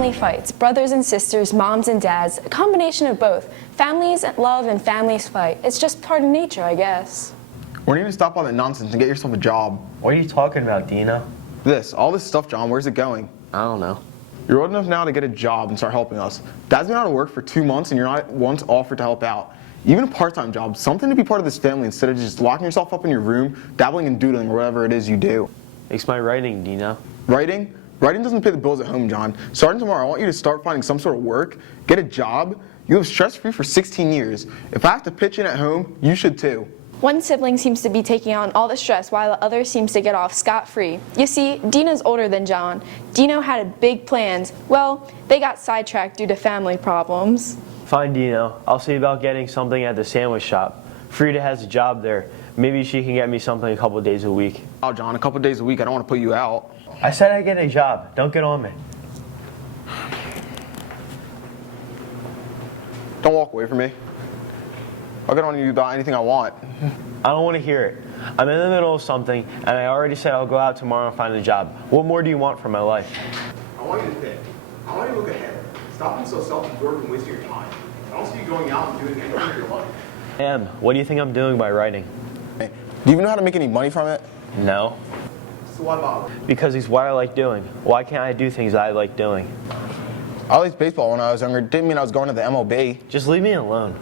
family fights, brothers and sisters, moms and dads, a combination of both. Families love and families fight. It's just part of nature, I guess. Why don't you stop all that nonsense and get yourself a job? What are you talking about, Dina? All this stuff, John, where's it going? I don't know. You're old enough now to get a job and start helping us. Dad's been out of work for 2 months and you're not once offered to help out. Even a part-time job, something to be part of this family instead of just locking yourself up in your room, dabbling and doodling or whatever it is you do. It's my writing, Dina. Writing? Writing doesn't pay the bills at home, John. Starting tomorrow, I want you to start finding some sort of work, get a job. You live stress-free for 16 years. If I have to pitch in at home, you should too. One sibling seems to be taking on all the stress while the other seems to get off scot-free. You see, Dina's older than John. Dino had big plans. Well, they got sidetracked due to family problems. Fine, Dino. I'll see about getting something at the sandwich shop. Frida has a job there. Maybe she can get me something a couple days a week. Oh, John, a couple days a week, I don't want to put you out. I said I'd get a job. Don't get on me. Don't walk away from me. I'll get on you about anything I want. I don't want to hear it. I'm in the middle of something, and I already said I'll go out tomorrow and find a job. What more do you want from my life? I want you to think. I want you to look ahead. Stop being so self-absorbed and wasting your time. I don't see you going out and doing anything with your life. What do you think I'm doing by writing? Hey, do you even know how to make any money from it? No. So why bother? Because it's what I like doing. Why can't I do things I like doing? I liked baseball when I was younger. Didn't mean I was going to the MLB. Just leave me alone.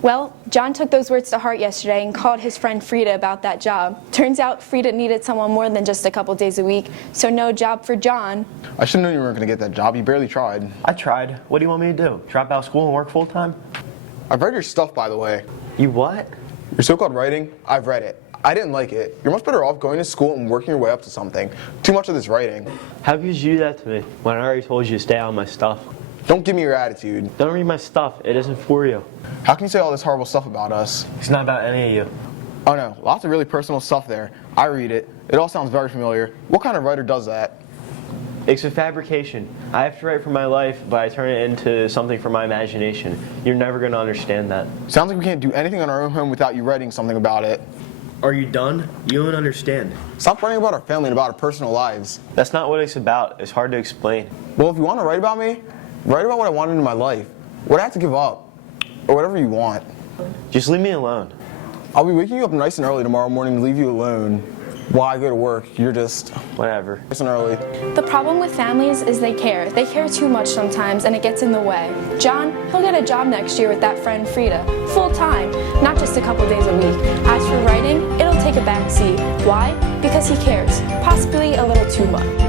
Well, John took those words to heart yesterday and called his friend Frida about that job. Turns out Frida needed someone more than just a couple days a week, so no job for John. I should have known you weren't going to get that job. You barely tried. I tried. What do you want me to do? Drop out of school and work full time? I've read your stuff, by the way. You what? Your so-called writing, I've read it. I didn't like it. You're much better off going to school and working your way up to something. Too much of this writing. How could you do that to me when I already told you to stay out of my stuff? Don't give me your attitude. Don't read my stuff. It isn't for you. How can you say all this horrible stuff about us? It's not about any of you. Oh no, lots of really personal stuff there. I read it. It all sounds very familiar. What kind of writer does that? It's a fabrication. I have to write for my life, but I turn it into something for my imagination. You're never going to understand that. Sounds like we can't do anything on our own home without you writing something about it. Are you done? You don't understand. Stop writing about our family and about our personal lives. That's not what it's about. It's hard to explain. Well, if you want to write about me, write about what I wanted in my life. What I have to give up. Or whatever you want. Just leave me alone. I'll be waking you up nice and early tomorrow morning to leave you alone. While I go to work, you're just... Whatever. Nice and early. The problem with families is they care. They care too much sometimes, and it gets in the way. John, he'll get a job next year with that friend Frida. Full time, not just a couple days a week. As for writing, it'll take a back seat. Why? Because he cares. Possibly a little too much.